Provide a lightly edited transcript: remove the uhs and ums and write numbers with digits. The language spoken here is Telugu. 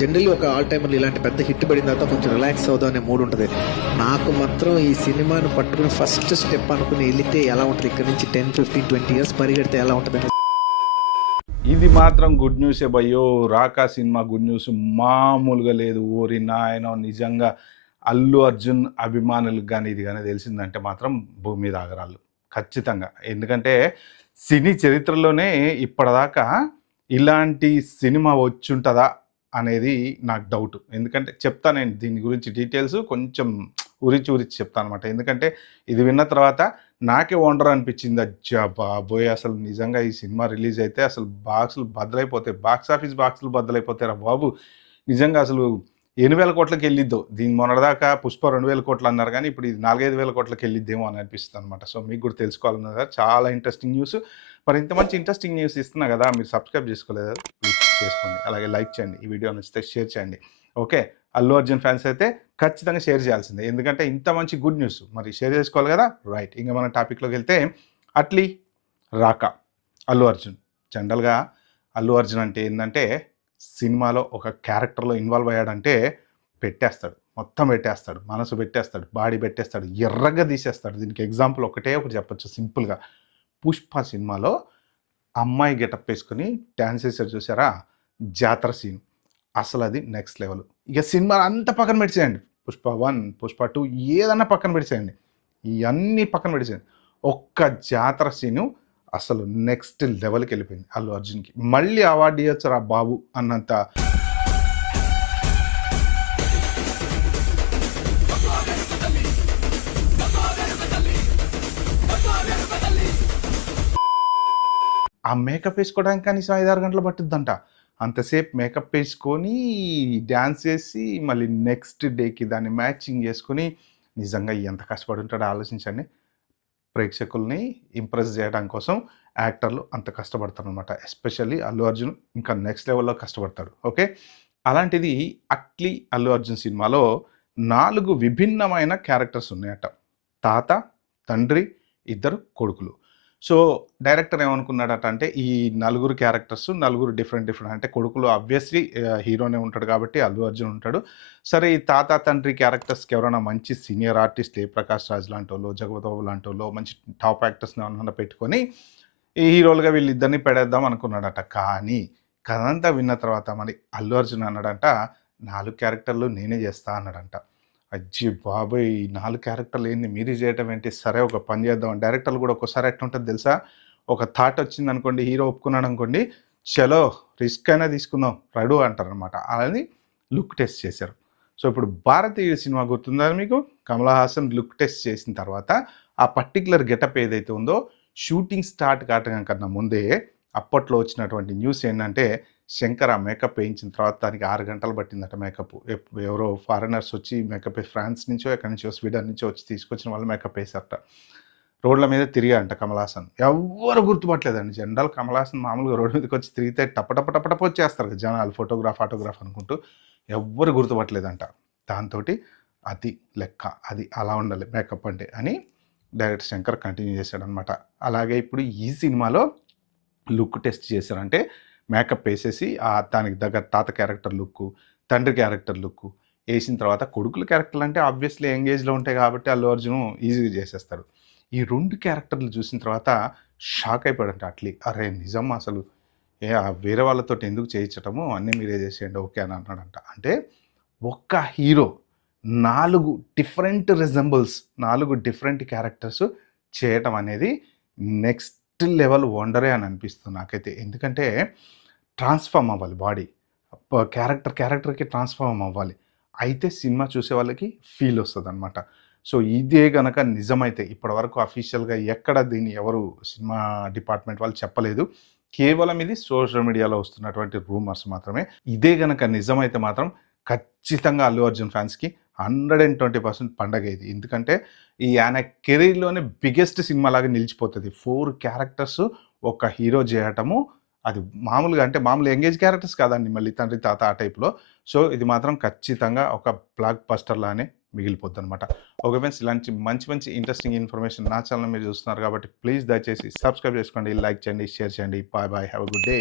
జనరల్లీ ఒక ఆల్ టైమర్ ఇలాంటి పెద్ద హిట్ పడిన తర్వాత కొంచెం రిలాక్స్ అవుదాం అనే మూడ్ ఉంటుంది. నాకు మాత్రం ఈ సినిమాను పట్టుకుని ఫస్ట్ స్టెప్ అనుకుని వెళితే ఎలా ఉంటుంది, ఇక్కడ నుంచి 10, 15, 20 years పరిగెడితే ఎలా ఉంటుంది. ఇది మాత్రం గుడ్ న్యూసే భయ్యో. రాకా సినిమా గుడ్ న్యూస్ మామూలుగా లేదు. ఓరి నాయన, నిజంగా అల్లు అర్జున్ అభిమానులకు కానీ ఇది కానీ తెలిసిందంటే మాత్రం భూమి మీద ఆగరాళ్ళు ఖచ్చితంగా. ఎందుకంటే సినీ చరిత్రలోనే ఇప్పటిదాకా ఇలాంటి సినిమా వచ్చుంటుందా అనేది నాకు డౌట్. ఎందుకంటే చెప్తాను నేను దీని గురించి డీటెయిల్స్ కొంచెం ఉరిచి చెప్తాను అనమాట. ఎందుకంటే ఇది విన్న తర్వాత నాకే వండర్ అనిపించింది. అజ్జా బాబోయ్, అసలు నిజంగా ఈ సినిమా రిలీజ్ అయితే అసలు బాక్సులు బద్దలైపోతాయి, బాక్స్ ఆఫీస్ బాక్సులు బద్దలైపోతాయి రా బాబు. నిజంగా అసలు 8,000 కోట్లకి వెళ్ళిద్దో. దీని మొన్నటిదాకా పుష్ప 2,000 కోట్లు అన్నారు, కానీ ఇప్పుడు ఇది 4-5,000 కోట్లకి వెళ్ళిద్దేమో అని అనిపిస్తుంది అనమాట. సో మీకు కూడా తెలుసుకోవాలన్నది కదా, చాలా ఇంట్రెస్టింగ్ న్యూస్. మరి ఇంత మంచి ఇంట్రెస్టింగ్ న్యూస్ ఇస్తున్నా కదా, మీరు సబ్స్క్రైబ్ చేసుకోలేదు, ప్లీజ్ చేసుకోండి. అలాగే లైక్ చేయండి, ఈ వీడియో నచ్చితే షేర్ చేయండి. ఓకే, అల్లు అర్జున్ ఫ్యాన్స్ అయితే ఖచ్చితంగా షేర్ చేయాల్సిందే, ఎందుకంటే ఇంత మంచి గుడ్ న్యూస్ మరి షేర్ చేసుకోవాలి కదా. రైట్, ఇంకా మన టాపిక్లోకి వెళ్తే అట్లీ రాకా అల్లు అర్జున్. జనరల్గా అల్లు అర్జున్ అంటే ఏంటంటే సినిమాలో ఒక క్యారెక్టర్లో ఇన్వాల్వ్ అయ్యాడంటే పెట్టేస్తాడు, మొత్తం పెట్టేస్తాడు, మనసు పెట్టేస్తాడు, బాడీ పెట్టేస్తాడు, ఎర్రగా తీసేస్తాడు. దీనికి ఎగ్జాంపుల్ ఒకటి చెప్పొచ్చు సింపుల్గా. పుష్ప సినిమాలో అమ్మాయి గెటప్ వేసుకొని డ్యాన్స్ చేశారు చూసారా, జాతర సీన్, అసలు అది నెక్స్ట్ లెవెల్. ఇక సినిమా అంతా పక్కన పెట్టేయండి, పుష్ప 1, పుష్ప 2 ఏదన్నా పక్కన పెట్టేయండి, ఇవన్నీ పక్కన పెట్టేయండి, ఒక్క జాతర సీను అసలు నెక్స్ట్ లెవెల్కి వెళ్ళిపోయింది అల్లు అర్జున్కి. మళ్ళీ అవార్డు ఇవ్వచ్చు రా బాబు అన్నంత ఆ మేకప్ వేసుకోవడానికి కనీసం 5-6 గంటలు పట్టుద్దంట. అంతసేపు మేకప్ వేసుకొని డ్యాన్స్ చేసి మళ్ళీ నెక్స్ట్ డేకి దాన్ని మ్యాచింగ్ చేసుకొని నిజంగా ఎంత కష్టపడి ఉంటాడో ఆలోచించండి. ప్రేక్షకుల్ని ఇంప్రెస్ చేయడం కోసం యాక్టర్లు అంత కష్టపడతారు అనమాట. ఎస్పెషల్లీ అల్లు అర్జున్ ఇంకా నెక్స్ట్ లెవెల్లో కష్టపడతాడు. ఓకే, అలాంటిది అట్లీ అల్లు అర్జున్ సినిమాలో 4 విభిన్నమైన క్యారెక్టర్స్ ఉన్నాయట. తాత, తండ్రి, 2 కొడుకులు. సో డైరెక్టర్ ఏమనుకున్నాడట అంటే ఈ 4 క్యారెక్టర్స్ 4 డిఫరెంట్ అంటే కొడుకులు ఆబ్వియస్లీ హీరోనే ఉంటాడు కాబట్టి అల్లు అర్జున్ ఉంటాడు. సరే, ఈ తాత తండ్రి క్యారెక్టర్స్కి ఎవరైనా మంచి సీనియర్ ఆర్టిస్ట్ ప్రకాష్ రాజ్ లాంటి వాళ్ళు, జగపతి బాబు లాంటి వాళ్ళు, మంచి టాప్ యాక్టర్స్ని ఏమన్నా పెట్టుకొని ఈ హీరోలుగా వీళ్ళిద్దరిని పెడేద్దాం అనుకున్నాడట. కానీ కథంతా విన్న తర్వాత మరి అల్లు అర్జున్ అన్నాడంట 4 క్యారెక్టర్లు నేనే చేస్తా అన్నాడంట. అజ్జి బాబోయ్, ఈ 4 క్యారెక్టర్లు ఏంది మీరు చేయటం ఏంటి, సరే ఒక పని చేద్దాం. డైరెక్టర్లు కూడా ఒక్కోసారి ఎట్లుంటుంది తెలుసా, ఒక థాట్ వచ్చింది అనుకోండి, హీరో ఒప్పుకున్నాడు అనుకోండి, చలో రిస్క్ అయినా తీసుకుందాం రెడూ అంటారు అనమాట. అలాని లుక్ టెస్ట్ చేశారు. సో ఇప్పుడు భారతీయ సినిమా గుర్తుందా మీకు, కమల్ హాసన్ లుక్ టెస్ట్ చేసిన తర్వాత ఆ పర్టికులర్ గెటప్ ఏదైతే ఉందో షూటింగ్ స్టార్ట్ కావటం కన్నా ముందే అప్పట్లో వచ్చినటువంటి న్యూస్ ఏంటంటే శంకర్ ఆ మేకప్ వేయించిన తర్వాత దానికి 6 గంటలు పట్టిందట మేకప్. ఎవరో ఫారినర్స్ వచ్చి మేకప్ ఫ్రాన్స్ నుంచో ఎక్కడి నుంచో స్వీడన్ నుంచో వచ్చి తీసుకొచ్చిన వాళ్ళు మేకప్ వేసారట. రోడ్ల మీద తిరిగాయంట కమల్ హాసన్. ఎవ్వరు గుర్తుపట్టలేదండి. జనరల్ కమల్ హాసన్ మామూలుగా రోడ్డు మీదకి వచ్చి తిరిగితే టపటపటపటప వచ్చేస్తారు జనాలు, ఫోటోగ్రాఫ్ అనుకుంటూ. ఎవ్వరు గుర్తుపట్టలేదంట. దాంతో అది లెక్క, అది అలా ఉండాలి మేకప్ అంటే అని డైరెక్టర్ శంకర్ కంటిన్యూ చేశాడనమాట. అలాగే ఇప్పుడు ఈ సినిమాలో లుక్ టెస్ట్ చేశారంటే మేకప్ వేసేసి దానికి దగ్గర తాత క్యారెక్టర్ లుక్, తండ్రి క్యారెక్టర్ లుక్ వేసిన తర్వాత కొడుకుల క్యారెక్టర్లు అంటే ఆబ్వియస్లీ ఎంగేజ్లో ఉంటాయి కాబట్టి అల్లు అర్జున్ ఈజీగా చేసేస్తాడు. ఈ 2 క్యారెక్టర్లు చూసిన తర్వాత షాక్ అయిపోయాడంట అట్లీ. అరే నిజం, అసలు వేరే వాళ్ళతో ఎందుకు చేయించటము, అన్నీ మీరే చేసేయండి ఓకే అని అన్నాడంట. అంటే ఒక్క hero 4 different resembles, 4 different characters చేయటం అనేది నెక్స్ట్ లెవెల్ వండరే అని అనిపిస్తుంది నాకైతే. ఎందుకంటే ట్రాన్స్ఫార్మ్ అవ్వాలి బాడీ, క్యారెక్టర్కి ట్రాన్స్ఫార్మ్ అవ్వాలి, అయితే సినిమా చూసే వాళ్ళకి ఫీల్ వస్తుంది అనమాట. సో ఇదే గనక నిజమైతే, ఇప్పటివరకు అఫీషియల్గా ఎక్కడ దీన్ని ఎవరు సినిమా డిపార్ట్మెంట్ వాళ్ళు చెప్పలేదు, కేవలం ఇది సోషల్ మీడియాలో వస్తున్నటువంటి రూమర్స్ మాత్రమే. ఇదే గనక నిజమైతే మాత్రం ఖచ్చితంగా అల్లు అర్జున్ ఫ్యాన్స్కి 120% పండగ ఇది. ఎందుకంటే ఈ ఆయన కెరీర్లోనే బిగ్గెస్ట్ సినిమా లాగా నిలిచిపోతుంది. 4 క్యారెక్టర్స్ ఒక హీరో చేయటము, అది మామూలుగా అంటే మామూలు ఎంగేజ్ క్యారెక్టర్స్ కాదండి, మళ్ళీ తండ్రి తాత ఆ టైప్లో. సో ఇది మాత్రం ఖచ్చితంగా ఒక బ్లాక్ బస్టర్ లానే మిగిలిపోద్ది అనమాట. ఓకే ఫ్రెండ్స్, ఇలాంటి మంచి ఇంట్రెస్టింగ్ ఇన్ఫర్మేషన్ నా ఛానల్ మీరు చూస్తున్నారు కాబట్టి ప్లీజ్ దయచేసి సబ్స్క్రైబ్ చేసుకోండి, లైక్ చేయండి, షేర్ చేయండి. Bye, have a good day.